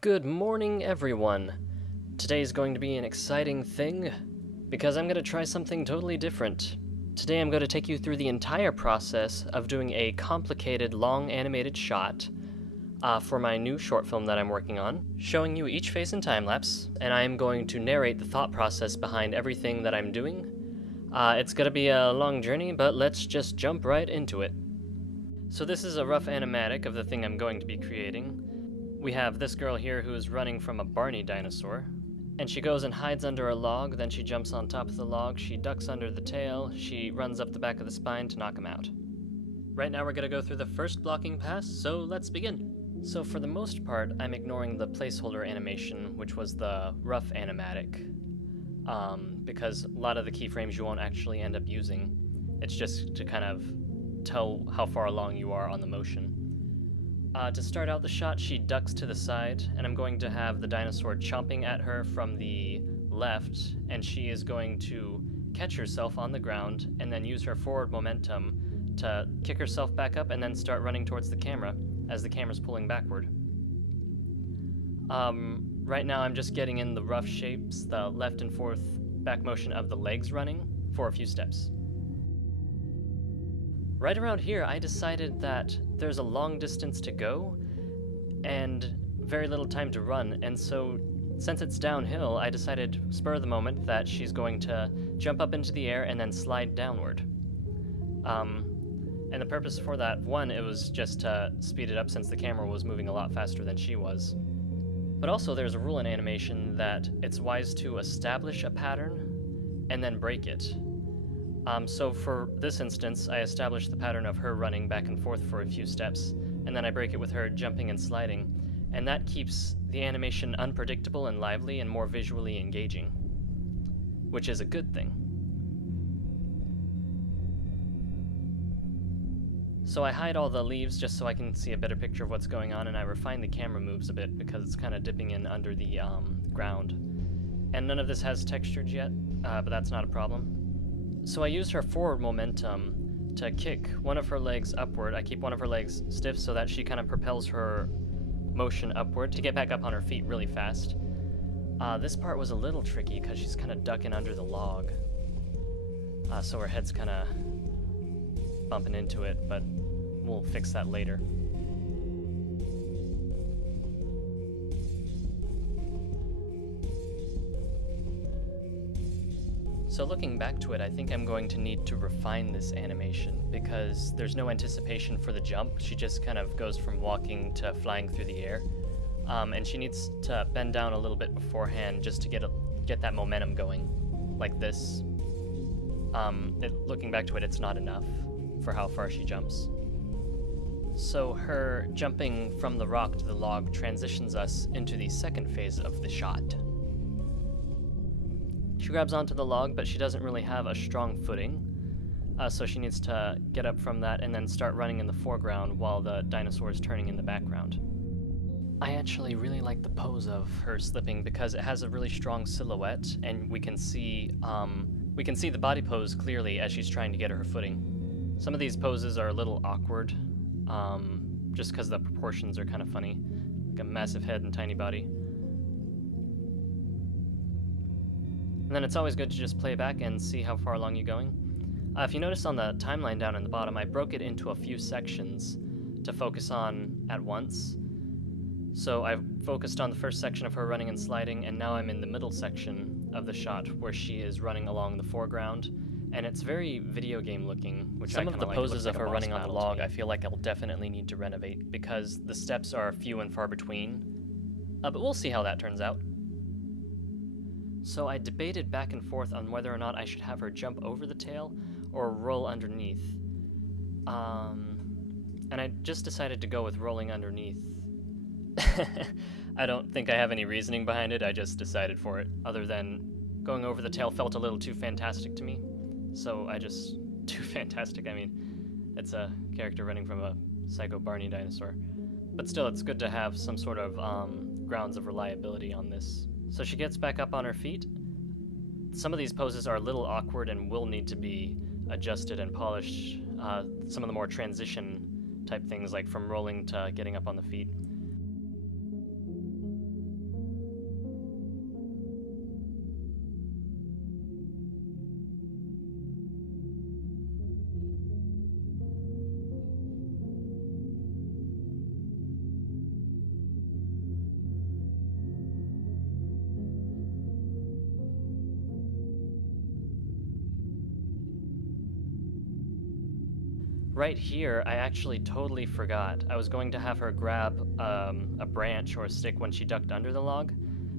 Good morning, everyone. Today is going to be an exciting thing because I'm going to try something totally different. Today I'm going to take you through the entire process of doing a complicated long animated shot for my new short film that I'm working on, showing you each phase in time-lapse, and I am going to narrate the thought process behind everything that I'm doing. It's going to be a long journey, but let's just jump right into it. So this is a rough animatic of the thing I'm going to be creating. We have this girl here who is running from a Barney dinosaur, and she goes and hides under a log, then she jumps on top of the log, she ducks under the tail, she runs up the back of the spine to knock him out. Right now we're going to go through the first blocking pass, so let's begin. So for the most part, I'm ignoring the placeholder animation, which was the rough animatic, because a lot of the keyframes you won't actually end up using. It's just to kind of tell how far along you are on the motion. To start out the shot, she ducks to the side, and I'm going to have the dinosaur chomping at her from the left, and she is going to catch herself on the ground and then use her forward momentum to kick herself back up and then start running towards the camera as the camera's pulling backward. Right now I'm just getting in the rough shapes, the left and forth back motion of the legs running for a few steps. Right around here, I decided that there's a long distance to go and very little time to run, and so since it's downhill, I decided, spur of the moment, that she's going to jump up into the air and then slide downward. And the purpose for that, one, it was just to speed it up since the camera was moving a lot faster than she was. But also there's a rule in animation that it's wise to establish a pattern and then break it. So for this instance, I established the pattern of her running back and forth for a few steps, and then I break it with her jumping and sliding, and that keeps the animation unpredictable and lively and more visually engaging, which is a good thing. So I hide all the leaves just so I can see a better picture of what's going on, and I refine the camera moves a bit because it's kind of dipping in under the ground. And none of this has textured yet, but that's not a problem. So I use her forward momentum to kick one of her legs upward. I keep one of her legs stiff so that she kind of propels her motion upward to get back up on her feet really fast. This part was a little tricky because she's kind of ducking under the log. So her head's kind of bumping into it, but we'll fix that later. So looking back to it, I think I'm going to need to refine this animation because there's no anticipation for the jump. She just kind of goes from walking to flying through the air. And she needs to bend down a little bit beforehand just to get that momentum going, like this. Looking back to it, it's not enough for how far she jumps. So her jumping from the rock to the log transitions us into the second phase of the shot. She grabs onto the log, but she doesn't really have a strong footing, so she needs to get up from that and then start running in the foreground while the dinosaur is turning in the background. I actually really like the pose of her slipping because it has a really strong silhouette, and we can see the body pose clearly as she's trying to get her footing. Some of these poses are a little awkward, just because the proportions are kind of funny, like a massive head and tiny body. And then it's always good to just play back and see how far along you're going. If you notice on the timeline down in the bottom, I broke it into a few sections to focus on at once. So I focused on the first section of her running and sliding, and now I'm in the middle section of the shot where she is running along the foreground, and it's very video game looking, which I kind of like. Some of the poses of her running on the log I feel like I'll definitely need to renovate because the steps are few and far between, but we'll see how that turns out. So I debated back and forth on whether or not I should have her jump over the tail or roll underneath. And I just decided to go with rolling underneath. I don't think I have any reasoning behind it, I just decided for it, other than going over the tail felt a little too fantastic to me. So I just... too fantastic, I mean, it's a character running from a psycho Barney dinosaur. But still, it's good to have some sort of grounds of reliability on this. So she gets back up on her feet. Some of these poses are a little awkward and will need to be adjusted and polished. Some of the more transition type things, like from rolling to getting up on the feet. right here, I actually totally forgot. I was going to have her grab a branch or a stick when she ducked under the log,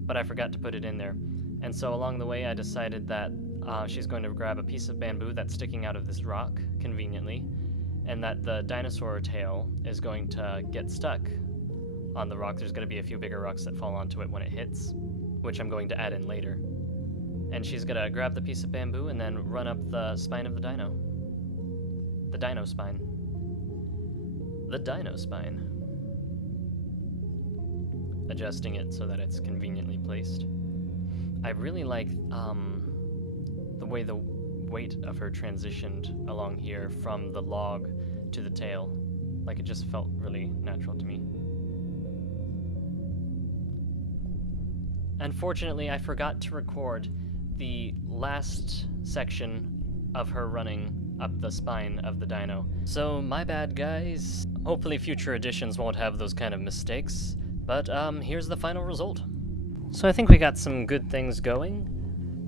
but I forgot to put it in there. And so along the way, I decided that she's going to grab a piece of bamboo that's sticking out of this rock, conveniently, and that the dinosaur tail is going to get stuck on the rock. There's going to be a few bigger rocks that fall onto it when it hits, which I'm going to add in later. And she's going to grab the piece of bamboo and then run up the spine of the dino. The dino spine. The dino spine. Adjusting it so that it's conveniently placed. I really like the way the weight of her transitioned along here from the log to the tail. Like, it just felt really natural to me. Unfortunately, I forgot to record the last section of her running up the spine of the dino. So, my bad, guys. Hopefully future editions won't have those kind of mistakes, but here's the final result. So I think we got some good things going.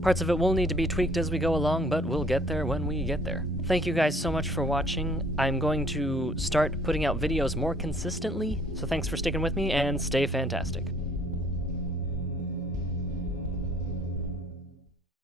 Parts of it will need to be tweaked as we go along, but we'll get there when we get there. Thank you guys so much for watching. I'm going to start putting out videos more consistently, so thanks for sticking with me, and stay fantastic.